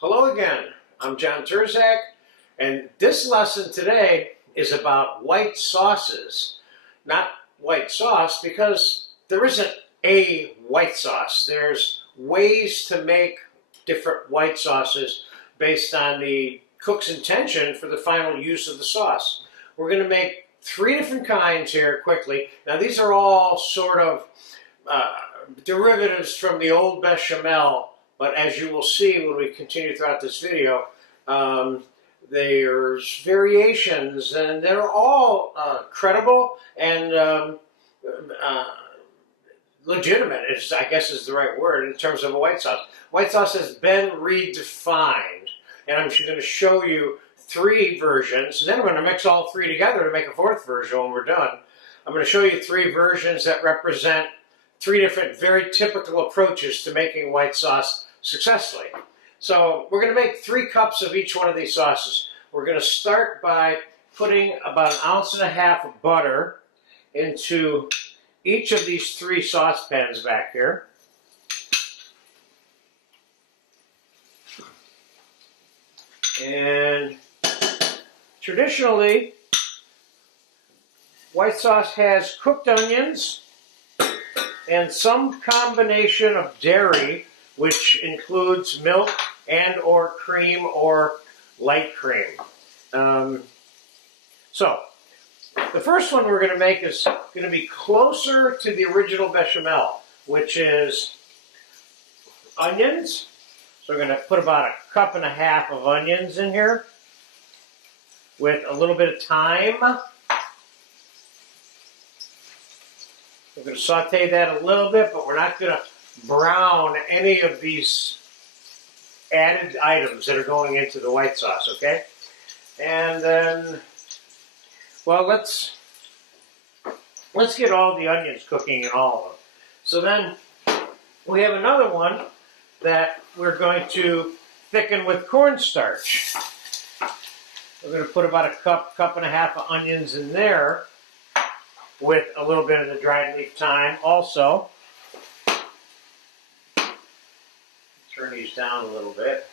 Hello again, I'm John Terzak, and this lesson today is about white sauces. Not white sauce because there isn't a white sauce. There's ways to make different white sauces based on the cook's intention for the final use of the sauce. We're going to make three different kinds here quickly. Now these are all sort of derivatives from the old bechamel. But as you will see when we continue throughout this video, there's variations, and they're all credible and legitimate, I guess is the right word, in terms of a white sauce. White sauce has been redefined, and I'm going to show you three versions. Then I'm going to mix all three together to make a fourth version when we're done. I'm going to show you three versions that represent three different very typical approaches to making white sauce successfully. So we're going to make 3 cups of each one of these sauces. We're going to start by putting about 1.5 ounces of butter into each of these 3 saucepans back here. And traditionally, white sauce has cooked onions and some combination of dairy, which includes milk and or cream or light cream. So the first one we're going to make is going to be closer to the original bechamel, which is onions. So we're going to put about 1.5 cups of onions in here with a little bit of thyme. We're going to saute that a little bit, but we're not going to brown any of these added items that are going into the white sauce, okay? And then, well, let's get all the onions cooking in all of them. So then we have another one that we're going to thicken with cornstarch. We're going to put about 1.5 cups of onions in there with a little bit of the dried leaf thyme also. Turn these down a little bit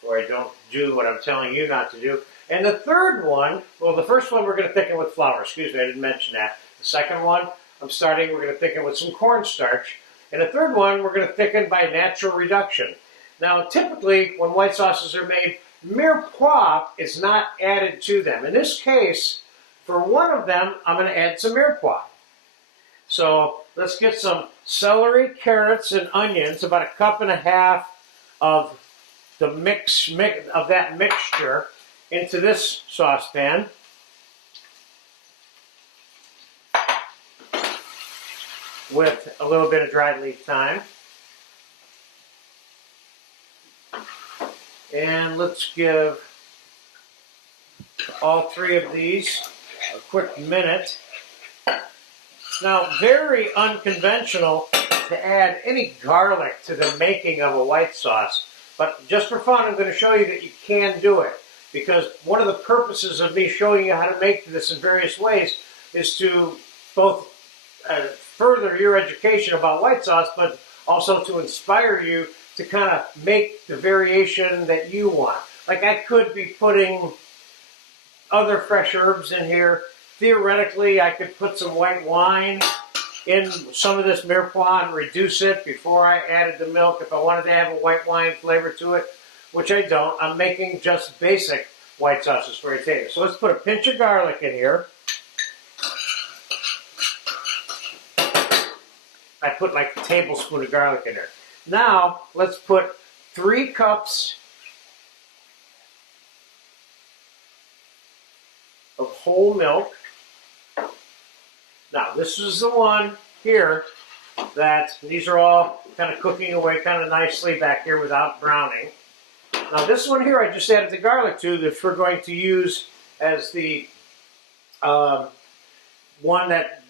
before I don't do what I'm telling you not to do. And the third one, well, the first one we're going to thicken with flour. Excuse me, I didn't mention that. The second one, we're going to thicken with some cornstarch. And the third one, we're going to thicken by natural reduction. Now, typically, when white sauces are made, mirepoix is not added to them. In this case, for one of them, I'm going to add some mirepoix. So let's get some celery, carrots, and onions, about 1.5 cups of the that mixture into this saucepan. With a little bit of dried leaf thyme. And let's give all 3 of these a quick minute. Now, very unconventional to add any garlic to the making of a white sauce, but just for fun, I'm going to show you that you can do it, because one of the purposes of me showing you how to make this in various ways is to both further your education about white sauce, but also to inspire you to kind of make the variation that you want. Like, I could be putting other fresh herbs in here. Theoretically, I could put some white wine in some of this mirepoix and reduce it before I added the milk if I wanted to have a white wine flavor to it, which I don't. I'm making just basic white sauces for a taste. So let's put a pinch of garlic in here. I put like a tablespoon of garlic in there. Now, let's put 3 cups of whole milk. Now, this is the one here that these are all kind of cooking away kind of nicely back here without browning. Now, this one here I just added the garlic to, that we're going to use as the one that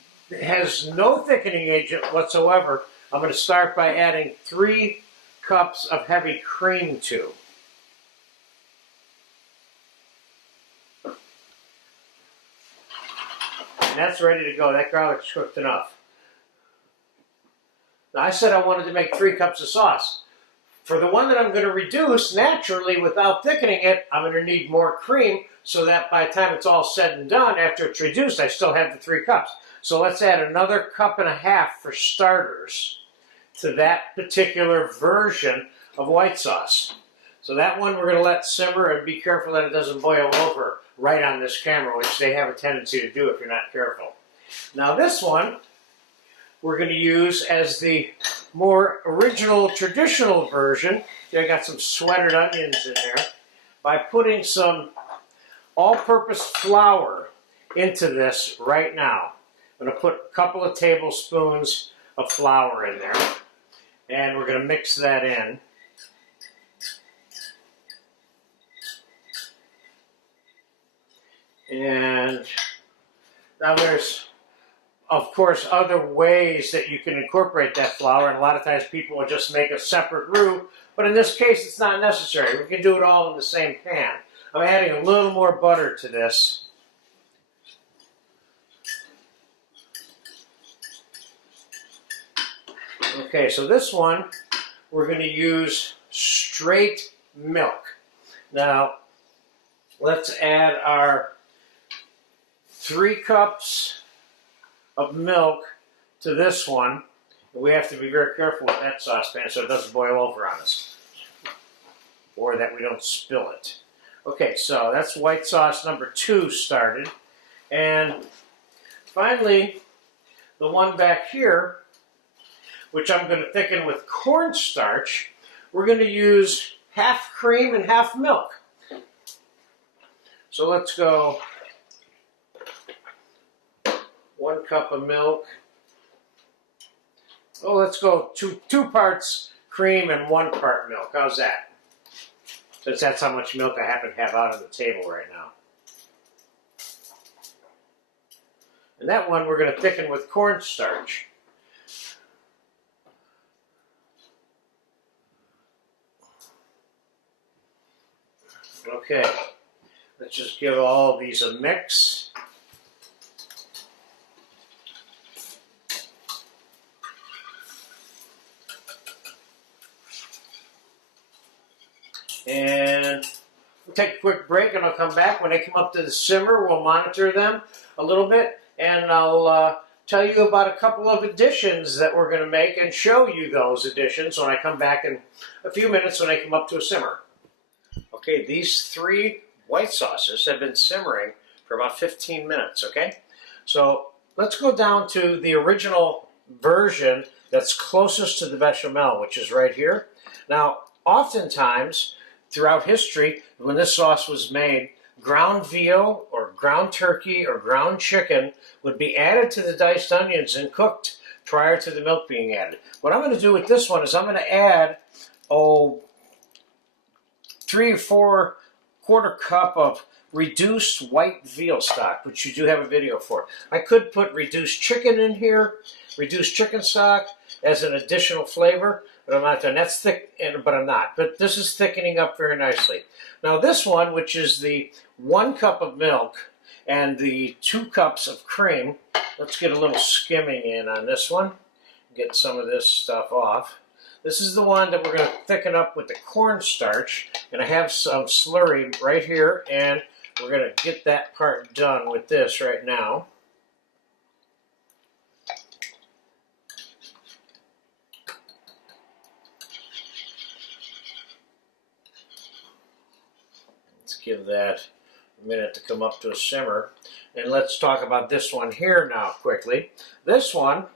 has no thickening agent whatsoever. I'm going to start by adding 3 cups of heavy cream to. And that's ready to go. That garlic's cooked enough. Now, I said I wanted to make 3 cups of sauce. For the one that I'm going to reduce, naturally, without thickening it, I'm going to need more cream so that by the time it's all said and done, after it's reduced, I still have the 3 cups. So let's add another 1.5 cups for starters to that particular version of white sauce. So that one we're going to let simmer, and be careful that it doesn't boil over right on this camera, which they have a tendency to do if you're not careful. Now this one we're going to use as the more original, traditional version. I got some sweated onions in there. By putting some all-purpose flour into this right now. I'm going to put a couple of tablespoons of flour in there, and we're going to mix that in. And now there's, of course, other ways that you can incorporate that flour, and a lot of times people will just make a separate roux, but in this case it's not necessary. We can do it all in the same pan. I'm adding a little more butter to this. Okay, so this one we're going to use straight milk. Now let's add our 3 cups of milk to this one. We have to be very careful with that saucepan so it doesn't boil over on us, or that we don't spill it. Okay, so that's white sauce number 2 started. And finally, the one back here, which I'm going to thicken with cornstarch, we're going to use half cream and half milk. So let's go 1 cup of milk. Oh, let's go two parts cream and 1 part milk. How's that? Since that's how much milk I happen to have out on the table right now. And that one we're going to thicken with cornstarch. Okay, let's just give all these a mix. And we'll take a quick break, and I'll come back. When they come up to the simmer, we'll monitor them a little bit, and I'll tell you about a couple of additions that we're going to make and show you those additions when I come back in a few minutes when they come up to a simmer. Okay, these 3 white sauces have been simmering for about 15 minutes, okay? So let's go down to the original version that's closest to the bechamel, which is right here. Now, oftentimes, throughout history, when this sauce was made, ground veal or ground turkey or ground chicken would be added to the diced onions and cooked prior to the milk being added. What I'm going to do with this one is I'm going to add, 3 or 4 1/4 cup of reduced white veal stock, which you do have a video for. I could put reduced chicken in here, reduced chicken stock as an additional flavor, but I'm not done. That's thick, but I'm not. But this is thickening up very nicely. Now this one, which is the 1 cup of milk and the 2 cups of cream, let's get a little skimming in on this one. Get some of this stuff off. This is the one that we're going to thicken up with the cornstarch, and I have some slurry right here, and we're going to get that part done with this right now. Let's give that a minute to come up to a simmer, and let's talk about this one here now quickly. This one,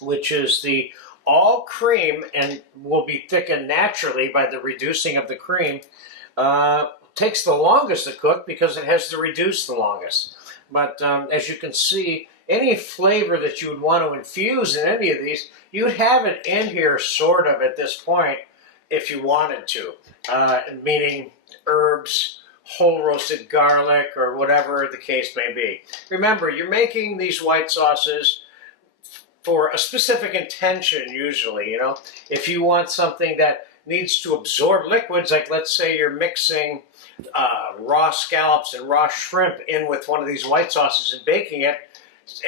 which is the all cream and will be thickened naturally by the reducing of the cream, takes the longest to cook because it has to reduce the longest. But as you can see, any flavor that you would want to infuse in any of these, you'd have it in here sort of at this point if you wanted to, meaning herbs, whole roasted garlic, or whatever the case may be. Remember, you're making these white sauces for a specific intention usually, you know. If you want something that needs to absorb liquids, like let's say you're mixing raw scallops and raw shrimp in with one of these white sauces and baking it,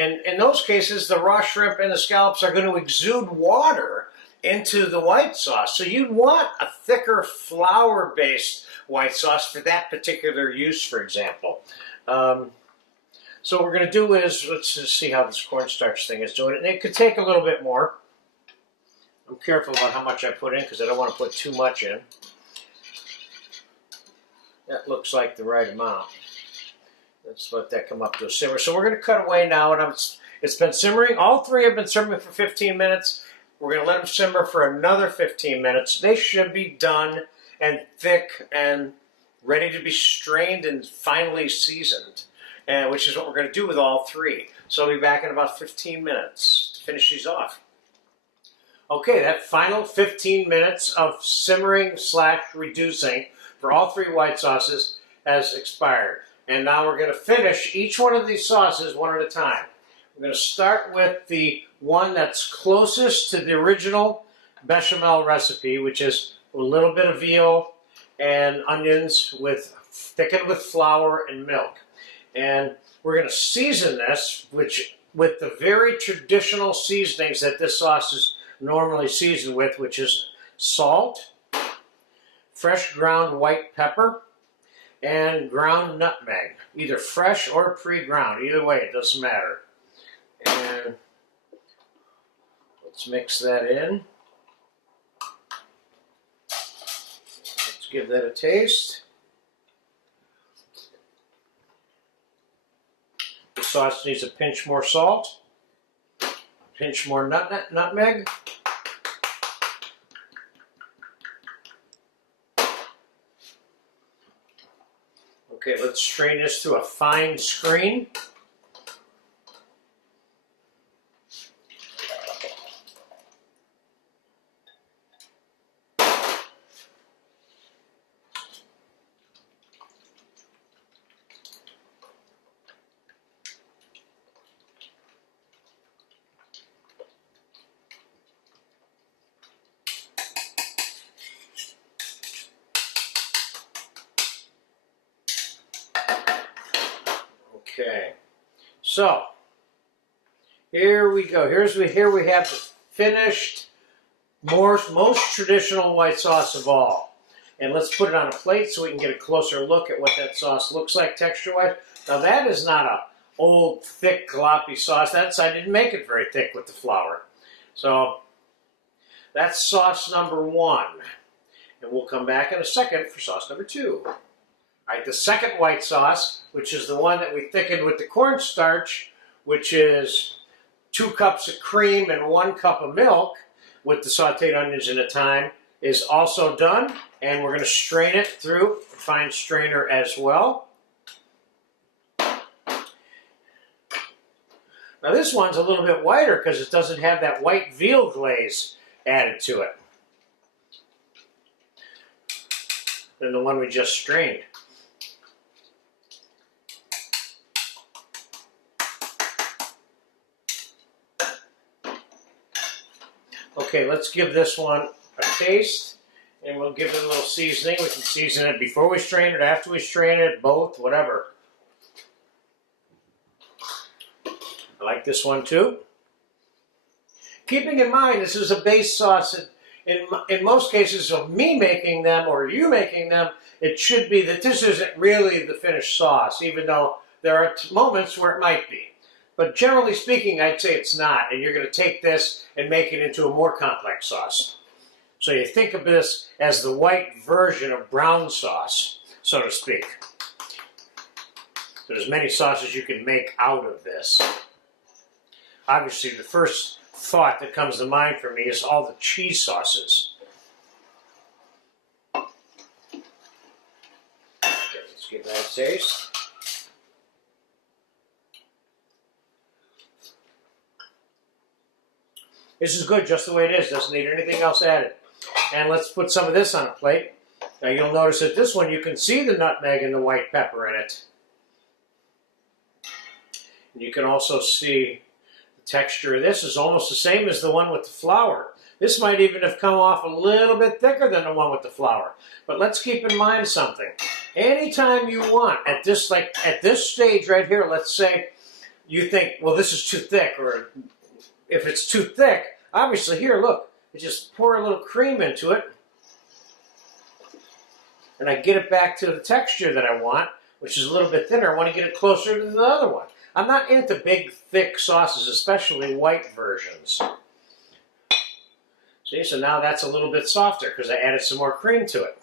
and in those cases the raw shrimp and the scallops are going to exude water into the white sauce. So you'd want a thicker flour-based white sauce for that particular use, for example. So what we're going to do is, let's just see how this cornstarch thing is doing. And it could take a little bit more. I'm careful about how much I put in because I don't want to put too much in. That looks like the right amount. Let's let that come up to a simmer. So we're going to cut away now, and it's been simmering. All three have been simmering for 15 minutes. We're going to let them simmer for another 15 minutes. They should be done and thick and ready to be strained and finally seasoned, which is what we're going to do with all three. So I'll be back in about 15 minutes to finish these off. Okay, that final 15 minutes of simmering / reducing for all three white sauces has expired. And now we're going to finish each one of these sauces one at a time. We're going to start with the one that's closest to the original bechamel recipe, which is a little bit of veal and onions thickened with flour and milk. And we're going to season this with the very traditional seasonings that this sauce is normally seasoned with, which is salt, fresh ground white pepper, and ground nutmeg, either fresh or pre-ground. Either way, it doesn't matter. And let's mix that in. Let's give that a taste. The sauce needs a pinch more salt, a pinch more nutmeg. Okay, let's strain this through a fine screen. Okay, so here we go. Here we have the finished, most traditional white sauce of all. And let's put it on a plate so we can get a closer look at what that sauce looks like texture-wise. Now that is not a old, thick, gloppy sauce. I didn't make it very thick with the flour. So that's sauce number one. And we'll come back in a second for sauce number two. All right, the second white sauce, which is the one that we thickened with the cornstarch, which is 2 cups of cream and 1 cup of milk with the sauteed onions and the thyme, is also done. And we're going to strain it through a fine strainer as well. Now this one's a little bit whiter because it doesn't have that white veal glaze added to it than the one we just strained. Okay, let's give this one a taste, and we'll give it a little seasoning. We can season it before we strain it, after we strain it, both, whatever. I like this one too. Keeping in mind, this is a base sauce. In most cases of me making them or you making them, it should be that this isn't really the finished sauce, even though there are moments where it might be. But generally speaking, I'd say it's not, and you're going to take this and make it into a more complex sauce. So you think of this as the white version of brown sauce, so to speak. There's many sauces you can make out of this. Obviously, the first thought that comes to mind for me is all the cheese sauces. Okay, let's give that a taste. This is good just the way it is. Doesn't need anything else added. And let's put some of this on a plate. Now you'll notice that this one you can see the nutmeg and the white pepper in it. And you can also see the texture of this is almost the same as the one with the flour. This might even have come off a little bit thicker than the one with the flour. But let's keep in mind something. Anytime you want, at this stage right here, let's say you think, well, this is too thick, or if it's too thick, obviously here, look, I just pour a little cream into it, and I get it back to the texture that I want, which is a little bit thinner. I want to get it closer to the other one. I'm not into big, thick sauces, especially white versions. See, so now that's a little bit softer because I added some more cream to it.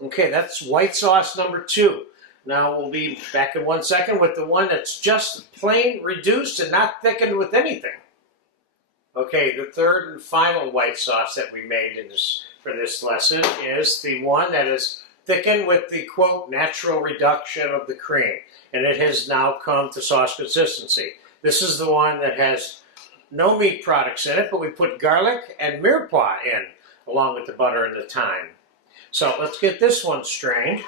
Okay, that's white sauce number 2. Now we'll be back in 1 second with the one that's just plain reduced and not thickened with anything. Okay, the third and final white sauce that we made for this lesson is the one that is thickened with the, quote, natural reduction of the cream. And it has now come to sauce consistency. This is the one that has no meat products in it, but we put garlic and mirepoix in, along with the butter and the thyme. So let's get this one strained.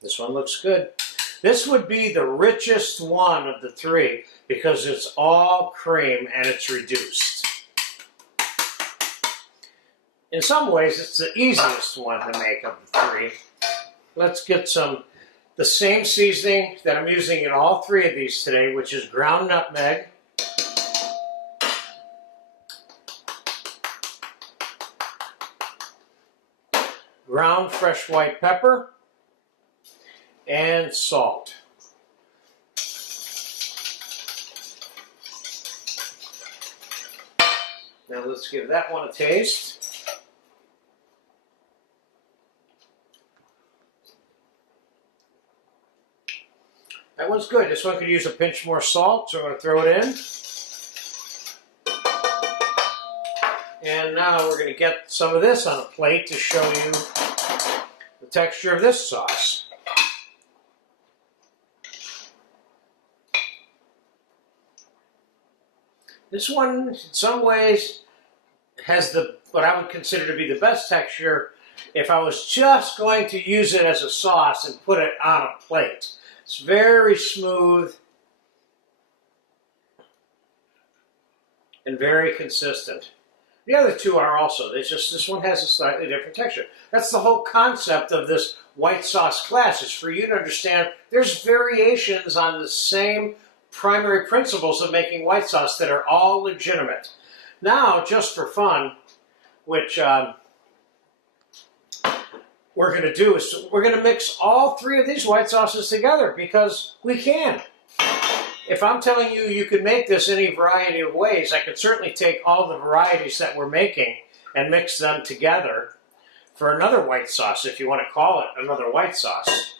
This one looks good. This would be the richest one of the 3 because it's all cream and it's reduced. In some ways, it's the easiest one to make of the 3. Let's get the same seasoning that I'm using in all 3 of these today, which is ground nutmeg, ground fresh white pepper, and salt. Now let's give that one a taste. That one's good. This one could use a pinch more salt, so I'm going to throw it in. And now we're going to get some of this on a plate to show you the texture of this sauce. This one, in some ways, has what I would consider to be the best texture if I was just going to use it as a sauce and put it on a plate. It's very smooth and very consistent. The other 2 are also. It's just this one has a slightly different texture. That's the whole concept of this white sauce class, is for you to understand there's variations on the same primary principles of making white sauce that are all legitimate. Now, just for fun, which we're going to do is we're going to mix all 3 of these white sauces together because we can. If I'm telling you you could make this any variety of ways, I could certainly take all the varieties that we're making and mix them together for another white sauce, if you want to call it another white sauce.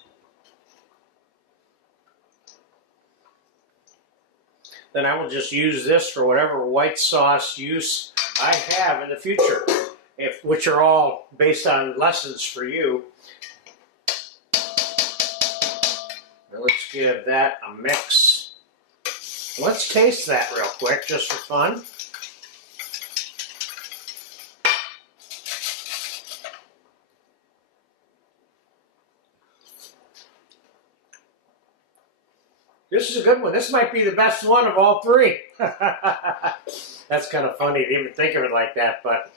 Then I will just use this for whatever white sauce use I have in the future, which are all based on lessons for you. Now let's give that a mix. Let's taste that real quick, just for fun. This is a good one. This might be the best one of all 3. That's kind of funny to even think of it like that, but...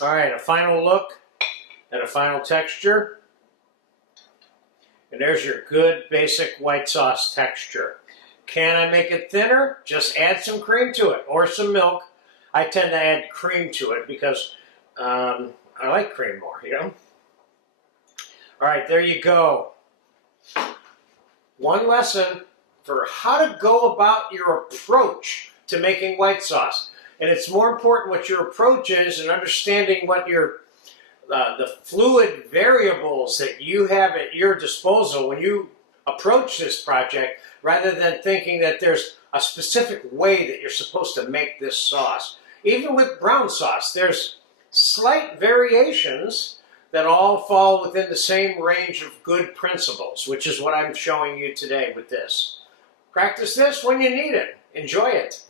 All right, a final look and a final texture. And there's your good basic white sauce texture. Can I make it thinner? Just add some cream to it or some milk. I tend to add cream to it because I like cream more, you know? All right, there you go. One lesson for how to go about your approach to making white sauce. And it's more important what your approach is and understanding what your the fluid variables that you have at your disposal when you approach this project, rather than thinking that there's a specific way that you're supposed to make this sauce. Even with brown sauce, there's slight variations that all fall within the same range of good principles, which is what I'm showing you today with this. Practice this when you need it. Enjoy it.